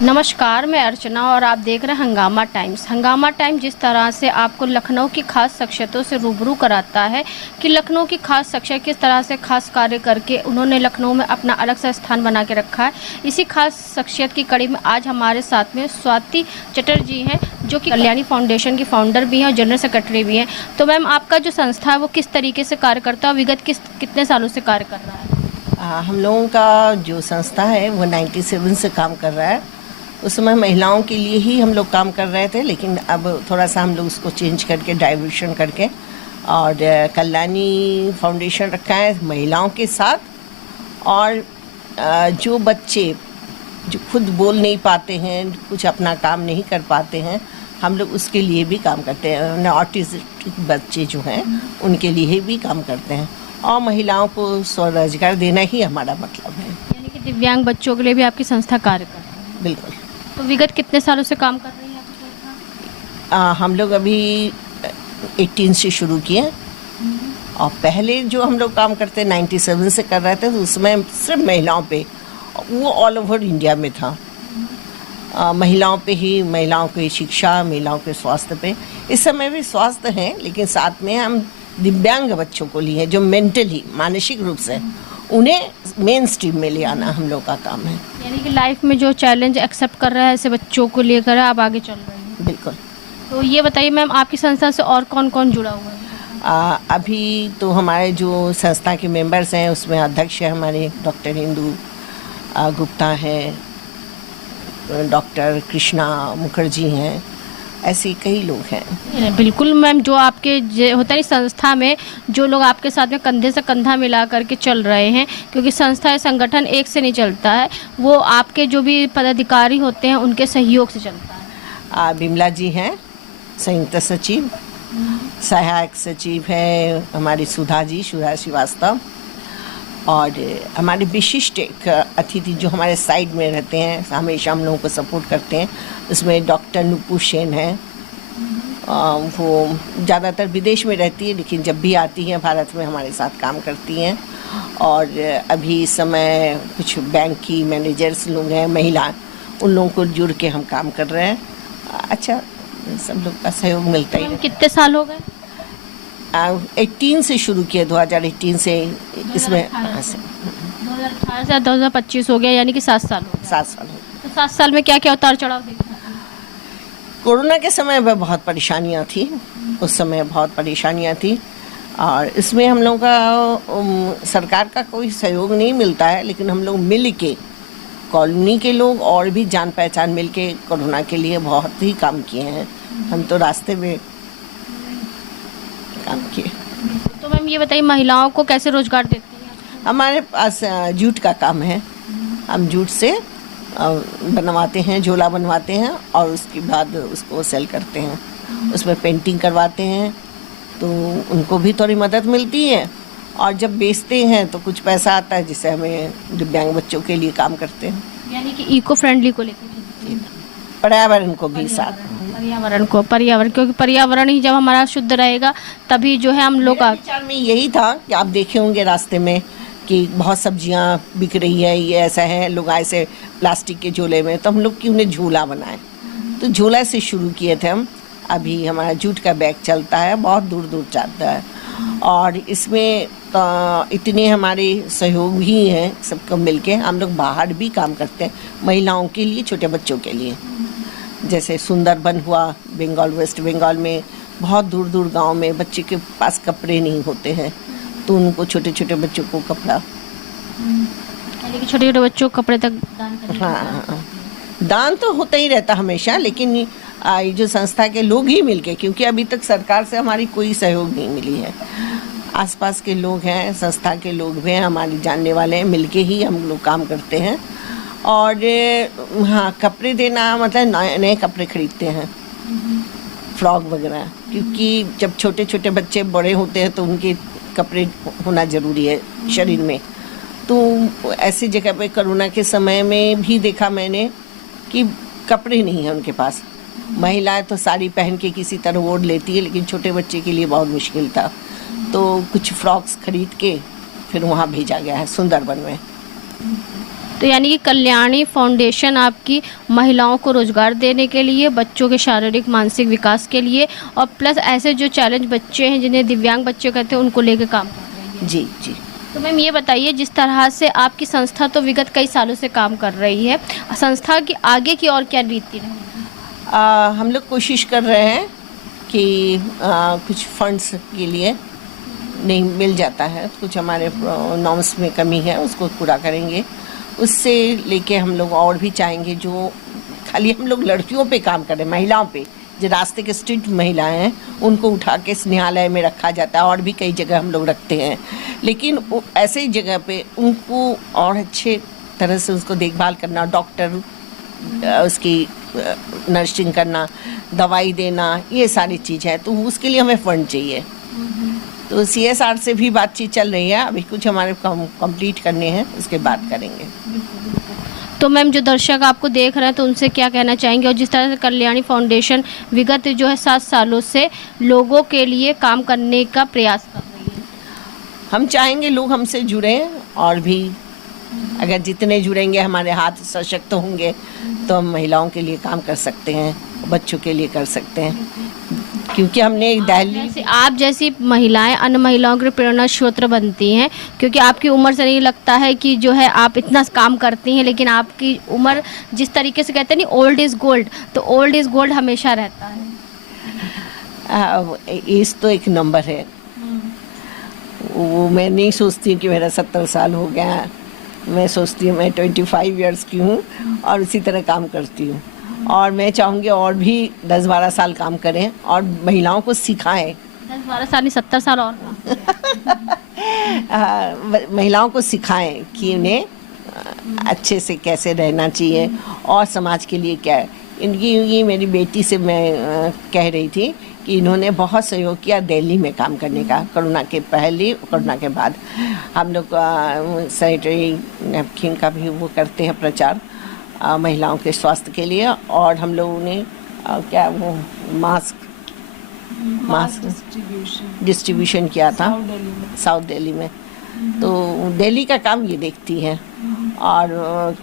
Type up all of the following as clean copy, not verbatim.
नमस्कार, मैं अर्चना और आप देख रहे हैं हंगामा टाइम्स। हंगामा टाइम्स जिस तरह से आपको लखनऊ की खास शख्सियतों से रूबरू कराता है कि लखनऊ की खास शख्सियत किस तरह से खास कार्य करके उन्होंने लखनऊ में अपना अलग सा स्थान बना के रखा है, इसी खास शख्सियत की कड़ी में आज हमारे साथ में स्वाति चटर्जी हैं, जो कि कल्याणी फाउंडेशन की फाउंडर भी हैं और जनरल सेक्रेटरी भी हैं। तो मैम, आपका जो संस्था है वो किस तरीके से कार्य करता है, विगत कितने सालों से कार्य कर रहा है? हम लोगों का जो संस्था है वो 97 से काम कर रहा है। उस समय महिलाओं के लिए ही हम लोग काम कर रहे थे, लेकिन अब थोड़ा सा हम लोग उसको चेंज करके डाइवर्शन करके और कल्याणी फाउंडेशन रखा है महिलाओं के साथ। और जो बच्चे जो खुद बोल नहीं पाते हैं, कुछ अपना काम नहीं कर पाते हैं, हम लोग उसके लिए भी काम करते हैं। ऑटिस्टिक बच्चे जो हैं उनके लिए भी काम करते हैं और महिलाओं को स्वरोजगार देना ही हमारा मतलब है। यानी कि दिव्यांग बच्चों के लिए भी आपकी संस्था कार्य कर रही है? बिल्कुल। तो विगत कितने सालों से काम कर रही है आपकी संस्था? हम लोग अभी 18 से शुरू किए और पहले जो हम लोग काम करते 97 से कर रहे थे, तो उसमें सिर्फ महिलाओं पे, वो ऑल ओवर इंडिया में था। महिलाओं पे ही, महिलाओं की शिक्षा, महिलाओं के स्वास्थ्य पे। इस समय भी स्वास्थ्य है, लेकिन साथ में हम दिव्यांग बच्चों को लिए जो मेंटली, मानसिक रूप से, उन्हें मेन स्ट्रीम में ले आना हम लोग का काम है। यानी कि लाइफ में जो चैलेंज एक्सेप्ट कर रहा है ऐसे बच्चों को लेकर आप आगे चल रहे हैं? बिल्कुल। तो ये बताइए मैम, आपकी संस्था से और कौन कौन जुड़ा हुआ है? अभी तो हमारे जो संस्था के मेंबर्स हैं उसमें अध्यक्ष है हमारे डॉक्टर इंदु गुप्ता हैं, डॉक्टर कृष्णा मुखर्जी हैं, ऐसे कई लोग हैं। बिल्कुल मैम, जो आपके होता है संस्था में जो लोग आपके साथ में कंधे से कंधा मिला करके चल रहे हैं, क्योंकि संस्था या संगठन एक से नहीं चलता है, वो आपके जो भी पदाधिकारी होते हैं उनके सहयोग से चलता है। बिमला जी हैं संयुक्त सचिव, सहायक सचिव है हमारी सुधा श्रीवास्तव, और हमारे विशिष्ट एक अतिथि जो हमारे साइड में रहते हैं, हमेशा हम लोगों को सपोर्ट करते हैं, उसमें डॉक्टर नुपू सेन है। वो ज़्यादातर विदेश में रहती है, लेकिन जब भी आती हैं भारत में हमारे साथ काम करती हैं। और अभी इस समय कुछ बैंक की मैनेजर्स लोग हैं महिला, उन लोगों को जुड़ के हम काम कर रहे हैं। अच्छा, सब लोग का सहयोग मिलता ही है। कितने साल हो गए? 18 से शुरू किया, 2018 से इसमें 2018 से 2025 हो गया, यानी कि 7 साल हो गए। 7 साल हो गए। तो 7 साल में क्या क्या उतार चढ़ाव देखा? कोरोना के समय में बहुत परेशानियां थी, उस समय बहुत परेशानियां थी, और इसमें हम लोगों का सरकार का कोई सहयोग नहीं मिलता है, लेकिन हम लोग मिल के, कॉलोनी के लोग और भी जान पहचान मिल के कोरोना के लिए बहुत ही काम किए हैं। हम तो रास्ते में काम किए। तो मैम ये बताइए, महिलाओं को कैसे रोजगार देती हैं? हमारे पास जूट का काम है, हम जूट से बनवाते हैं, झोला बनवाते हैं और उसके बाद उसको सेल करते हैं, उसमें पेंटिंग करवाते हैं, तो उनको भी थोड़ी मदद मिलती है, और जब बेचते हैं तो कुछ पैसा आता है, जिससे हमें दिव्यांग बच्चों के लिए काम करते हैं। यानी कि इको फ्रेंडली को लेकर, पर्यावरण को भी साथ, पर्यावरण, क्योंकि पर्यावरण ही जब हमारा शुद्ध रहेगा तभी जो है हम लोग का विचार में यही था कि आप देखे होंगे रास्ते में कि बहुत सब्जियां बिक रही है, ये ऐसा है, लोग ऐसे प्लास्टिक के झोले में, तो हम लोग क्यों नहीं झोला बनाए, तो झोला से शुरू किए थे हम। अभी हमारा जूट का बैग चलता है, बहुत दूर दूर जाता है, और इसमें इतने हमारे सहयोग भी हैं, सबको मिलके हम लोग बाहर भी काम करते हैं महिलाओं के लिए, छोटे बच्चों के लिए। जैसे सुंदरबन हुआ बंगाल, वेस्ट बंगाल में बहुत दूर दूर गांव में बच्चे के पास कपड़े नहीं होते हैं, तो उनको छोटे छोटे बच्चों को कपड़ा, यानी कि छोटे छोटे बच्चों को कपड़े तक दान करते हैं। हाँ, दान तो होता ही रहता हमेशा, लेकिन ये जो संस्था के लोग ही मिलके, क्योंकि अभी तक सरकार से हमारी कोई सहयोग नहीं मिली है, आसपास के लोग हैं, संस्था के लोग भी हैं, हमारे जानने वाले हैं, मिलके ही हम लोग काम करते हैं। और हाँ, कपड़े देना मतलब नए नए कपड़े खरीदते हैं, फ्रॉक वगैरह, क्योंकि जब छोटे छोटे बच्चे बड़े होते हैं तो उनके कपड़े होना ज़रूरी है शरीर में। तो ऐसी जगह पे कोरोना के समय में भी देखा मैंने कि कपड़े नहीं हैं उनके पास। महिलाएं तो साड़ी पहन के किसी तरह ओढ़ लेती है, लेकिन छोटे बच्चे के लिए बहुत मुश्किल था, तो कुछ फ्रॉक्स खरीद के फिर वहाँ भेजा गया है सुंदरबन में। तो यानी कि कल्याणी फाउंडेशन आपकी महिलाओं को रोजगार देने के लिए, बच्चों के शारीरिक मानसिक विकास के लिए और प्लस ऐसे जो चैलेंज बच्चे हैं जिन्हें दिव्यांग बच्चे कहते हैं उनको लेकर काम कर रही है। जी जी। तो मैम ये बताइए, जिस तरह से आपकी संस्था तो विगत कई सालों से काम कर रही है, संस्था की आगे की और क्या नीति रहेगी? हम लोग कोशिश कर रहे हैं कि कुछ फंड्स के लिए नहीं मिल जाता है, कुछ हमारे नॉर्म्स में कमी है, उसको पूरा करेंगे। उससे लेके हम लोग और भी चाहेंगे, जो खाली हम लोग लड़कियों पे काम करें, महिलाओं पे, जो रास्ते के स्ट्रीट महिलाएं हैं उनको उठा के स्नेहालय में रखा जाता है और भी कई जगह हम लोग रखते हैं, लेकिन ऐसे ही जगह पे उनको और अच्छे तरह से उसको देखभाल करना, डॉक्टर उसकी नर्सिंग करना, दवाई देना, ये सारी चीज़ है। तो उसके लिए हमें फंड चाहिए। तो CSR से भी बातचीत चल रही है, अभी कुछ हमारे कंप्लीट करने हैं, उसके बाद करेंगे। तो मैम जो दर्शक आपको देख रहे हैं तो उनसे क्या कहना चाहेंगे, और जिस तरह से कल्याणी फाउंडेशन विगत जो है 7 सालों से लोगों के लिए काम करने का प्रयास कर रही है? हम चाहेंगे लोग हमसे जुड़ें, और भी अगर जितने जुड़ेंगे हमारे हाथ सशक्त होंगे तो हम महिलाओं के लिए काम कर सकते हैं, बच्चों के लिए कर सकते हैं। क्योंकि हमने दिल्ली आप जैसी महिलाएं अन्य महिलाओं के प्रेरणा स्रोत बनती हैं, क्योंकि आपकी उम्र से नहीं लगता है कि जो है आप इतना काम करती हैं, लेकिन आपकी उम्र जिस तरीके से कहते हैं नहीं, ओल्ड इज़ गोल्ड, तो ओल्ड इज़ गोल्ड हमेशा रहता है। एज तो एक नंबर है, वो मैं नहीं सोचती कि मेरा 70 साल हो गया। मैं सोचती हूँ मैं 25 इयर्स की हूँ और उसी तरह काम करती हूँ, और मैं चाहूँगी और भी 10-12 साल काम करें और महिलाओं को सिखाएं। 10-12 साल नहीं, 70 साल और महिलाओं को सिखाएं कि उन्हें अच्छे से कैसे रहना चाहिए और समाज के लिए क्या है। इनकी ये मेरी बेटी से मैं कह रही थी कि इन्होंने बहुत सहयोग किया दिल्ली में काम करने का, कोरोना के पहले, कोरोना के बाद। हम लोग सैनिटरी नैपकिन का भी वो करते हैं प्रचार महिलाओं के स्वास्थ्य के लिए, और हम लोगों ने क्या वो मास्क डिस्ट्रीब्यूशन किया था साउथ दिल्ली में। तो दिल्ली का काम ये देखती है, और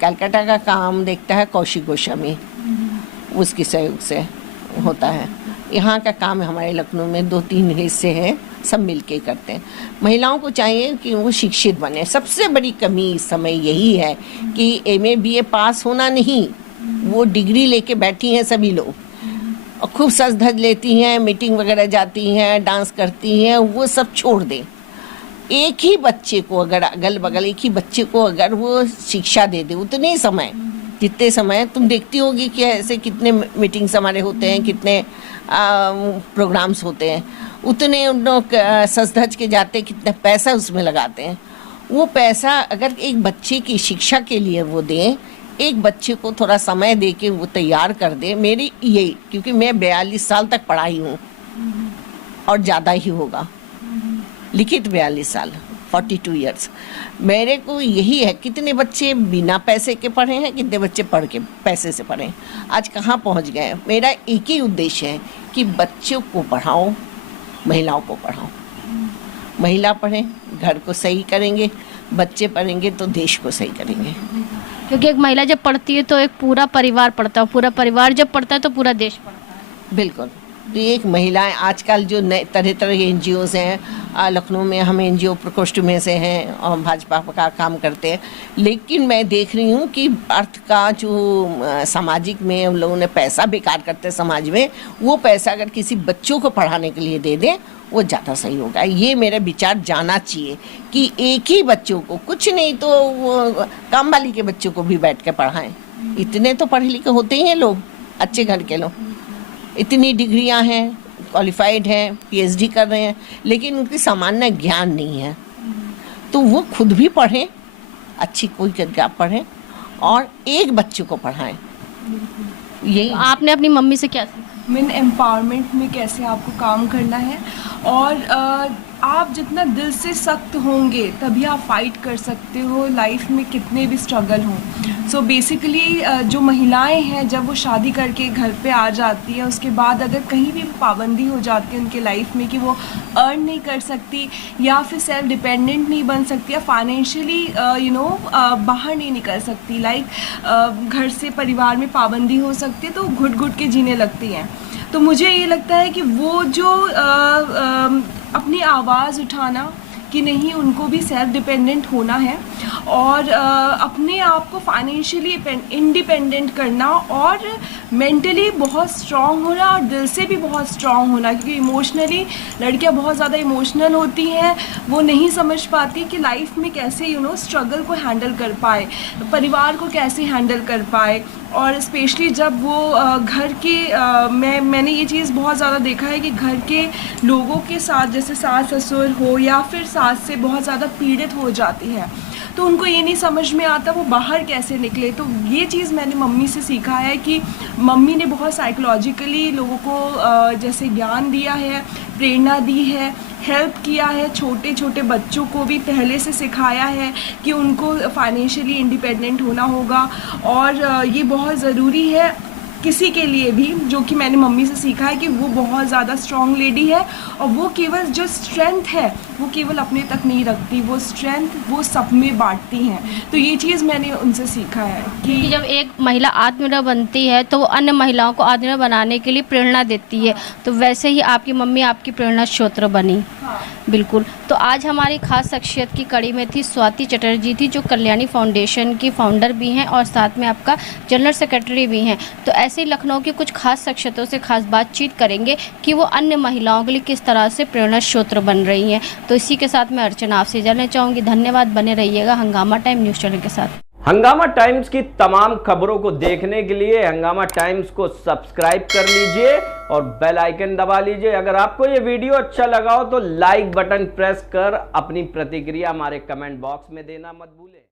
कलकत्ता का काम देखता है कौशिक गोस्वामी, उसकी सहयोग से होता है। यहाँ का काम हमारे लखनऊ में 2-3 हिस्से हैं, सब मिलके करते हैं। महिलाओं को चाहिए कि वो शिक्षित बने। सबसे बड़ी कमी इस समय यही है कि MA BA पास होना नहीं, वो डिग्री लेके बैठी हैं सभी लोग, और खूब सज धज लेती हैं, मीटिंग वगैरह जाती हैं, डांस करती हैं, वो सब छोड़ दें। एक ही बच्चे को अगर अगल बगल एक ही बच्चे को अगर वो शिक्षा दे दे, उतने ही समय, जितने समय तुम देखती होगी कि ऐसे कितने मीटिंग्स हमारे होते हैं, कितने प्रोग्राम्स होते हैं, उतने उन लोग सज धज के जाते, कितना पैसा उसमें लगाते हैं। वो पैसा अगर एक बच्चे की शिक्षा के लिए वो दें, एक बच्चे को थोड़ा समय दे के वो तैयार कर दे। मेरी यही, क्योंकि मैं 42 साल तक पढ़ाई हूँ और ज़्यादा ही होगा, लिखित 42 साल, 42 इयर्स। मेरे को यही है, कितने बच्चे बिना पैसे के पढ़े हैं, कितने बच्चे पढ़ के पैसे से पढ़े, आज कहाँ पहुँच गए। मेरा एक ही उद्देश्य है कि बच्चों को पढ़ाओ, महिलाओं को पढ़ाओ। महिला पढ़ें, घर को सही करेंगे, बच्चे पढ़ेंगे तो देश को सही करेंगे। क्योंकि एक महिला जब पढ़ती है तो एक पूरा परिवार पढ़ता है, पूरा परिवार जब पढ़ता है तो पूरा देश पढ़ता है। बिल्कुल। तो एक महिलाएं आजकल जो नए तरह तरह के NGOs हैं, लखनऊ में हम NGO प्रकोष्ठ में से हैं और भाजपा का काम करते हैं, लेकिन मैं देख रही हूँ कि अर्थ का जो सामाजिक में हम लोगों ने पैसा बेकार करते हैं समाज में, वो पैसा अगर किसी बच्चों को पढ़ाने के लिए दे दें, वो ज़्यादा सही होगा। ये मेरा विचार जाना चाहिए कि एक ही बच्चों को, कुछ नहीं तो वो काम वाली के बच्चों को भी बैठ के पढ़ाएं। इतने तो पढ़े लिखे होते ही हैं लोग, अच्छे घर के लोग, इतनी डिग्रियां हैं, क्वालिफाइड हैं, PhD कर रहे हैं, लेकिन उनकी सामान्य ज्ञान नहीं है। तो वो खुद भी पढ़ें, अच्छी कोई किताब पढ़ें और एक बच्चे को पढ़ाएं। यही आपने अपनी मम्मी से क्या सीखा? वुमेन एम्पावरमेंट में कैसे आपको काम करना है, और आप जितना दिल से सख्त होंगे तभी आप फाइट कर सकते हो, लाइफ में कितने भी स्ट्रगल हों। सो बेसिकली जो महिलाएं हैं जब वो शादी करके घर पे आ जाती है, उसके बाद अगर कहीं भी पाबंदी हो जाती है उनके लाइफ में कि वो अर्न नहीं कर सकती या फिर सेल्फ डिपेंडेंट नहीं बन सकती या फाइनेंशियली बाहर नहीं निकल सकती, लाइक घर से परिवार में पाबंदी हो सकती है, तो घुट घुट के जीने लगती हैं। तो मुझे ये लगता है कि वो जो अपनी आवाज़ उठाना कि नहीं, उनको भी सेल्फ डिपेंडेंट होना है और अपने आप को फाइनेंशियली इंडिपेंडेंट करना और मेंटली बहुत स्ट्रांग होना और दिल से भी बहुत स्ट्रांग होना, क्योंकि इमोशनली लड़कियां बहुत ज़्यादा इमोशनल होती हैं, वो नहीं समझ पाती कि लाइफ में कैसे स्ट्रगल को हैंडल कर पाए, परिवार को कैसे हैंडल कर पाए। और स्पेशली जब वो घर के मैंने ये चीज़ बहुत ज़्यादा देखा है कि घर के लोगों के साथ, जैसे सास ससुर हो या फिर सास से बहुत ज़्यादा पीड़ित हो जाती है, तो उनको ये नहीं समझ में आता वो बाहर कैसे निकले। तो ये चीज़ मैंने मम्मी से सीखा है कि मम्मी ने बहुत साइकोलॉजिकली लोगों को जैसे ज्ञान दिया है, प्रेरणा दी है, हेल्प किया है, छोटे छोटे बच्चों को भी पहले से सिखाया है कि उनको फाइनेंशियली इंडिपेंडेंट होना होगा और ये बहुत ज़रूरी है किसी के लिए भी, जो कि मैंने मम्मी से सीखा है कि वो बहुत ज़्यादा स्ट्रॉन्ग लेडी है और वो केवल जो स्ट्रेंथ है वो केवल अपने तक नहीं रखती, वो स्ट्रेंथ वो सब में बांटती हैं। तो ये चीज़ मैंने उनसे सीखा है कि जब एक महिला आत्मनिर्भर बनती है तो वो अन्य महिलाओं को आत्मनिर्भर बनाने के लिए प्रेरणा देती है, तो वैसे ही आपकी मम्मी आपकी प्रेरणा स्रोत बनी। बिल्कुल। तो आज हमारी खास शख्सियत की कड़ी में थी स्वाति चटर्जी थी, जो कल्याणी फाउंडेशन की फाउंडर भी हैं और साथ में आपका जनरल सेक्रेटरी भी हैं। तो ऐसे ही लखनऊ की कुछ खास शख्सियतों से खास बातचीत करेंगे कि वो अन्य महिलाओं के लिए किस तरह से प्रेरणा स्रोत बन रही हैं। तो इसी के साथ मैं अर्चना आपसे जानना चाहूँगी। धन्यवाद, बने रहिएगा हंगामा टाइम न्यूज़ चैनल के साथ। हंगामा टाइम्स की तमाम खबरों को देखने के लिए हंगामा टाइम्स को सब्सक्राइब कर लीजिए और बेल आइकन दबा लीजिए। अगर आपको ये वीडियो अच्छा लगा हो तो लाइक बटन प्रेस कर अपनी प्रतिक्रिया हमारे कमेंट बॉक्स में देना मत भूलें।